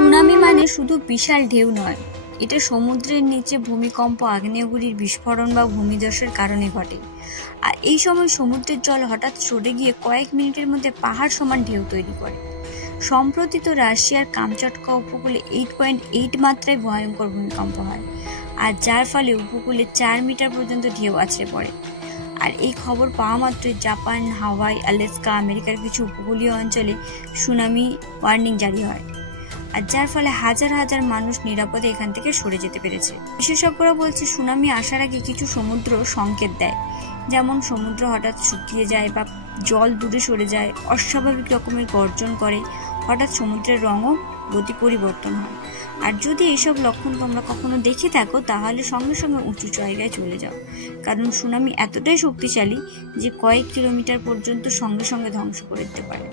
Tsunami মানে শুধু বিশাল ঢেউ নয়, এটা সমুদ্রের নিচে ভূমিকম্প, আগ্নেয়গিরির বিস্ফোরণ বা ভূমিধসের কারণে ঘটে। আর এই সময় সমুদ্রের জল হঠাৎ সরে গিয়ে কয়েক মিনিটের মধ্যে পাহাড় সমান ঢেউ তৈরি করে। সম্প্রতি তো রাশিয়ার কামচাটকা উপকূলে 8.8 মাত্রায় ভয়ঙ্কর ভূমিকম্প হয়, আর যার ফলে উপকূলে 4 মিটার পর্যন্ত ঢেউ আছড়ে পড়ে। আর এই খবর পাওয়া মাত্রই জাপান, হাওয়াই, আলাস্কা, আমেরিকার কিছু উপকূলীয় অঞ্চলে সুনামি ওয়ার্নিং জারি হয়, আর যার ফলে হাজার হাজার মানুষ নিরাপদে এখান থেকে সরে যেতে পেরেছে। বিশেষজ্ঞরা বলছে সুনামি আসার আগে কিছু সমুদ্র সংকেত দেয়, যেমন সমুদ্র হঠাৎ শুকিয়ে যায় বা জল দূরে সরে যায়, অস্বাভাবিক রকমের গর্জন করে, হঠাৎ সমুদ্রের রঙও গতি পরিবর্তন হয়। আর যদি এসব লক্ষণ তোমরা কখনো দেখে থাকো তাহলে সঙ্গে সঙ্গে উঁচু জায়গায় চলে যাও, কারণ সুনামি এতটাই শক্তিশালী যে কয়েক কিলোমিটার পর্যন্ত সঙ্গে সঙ্গে ধ্বংস করে দিতে পারে।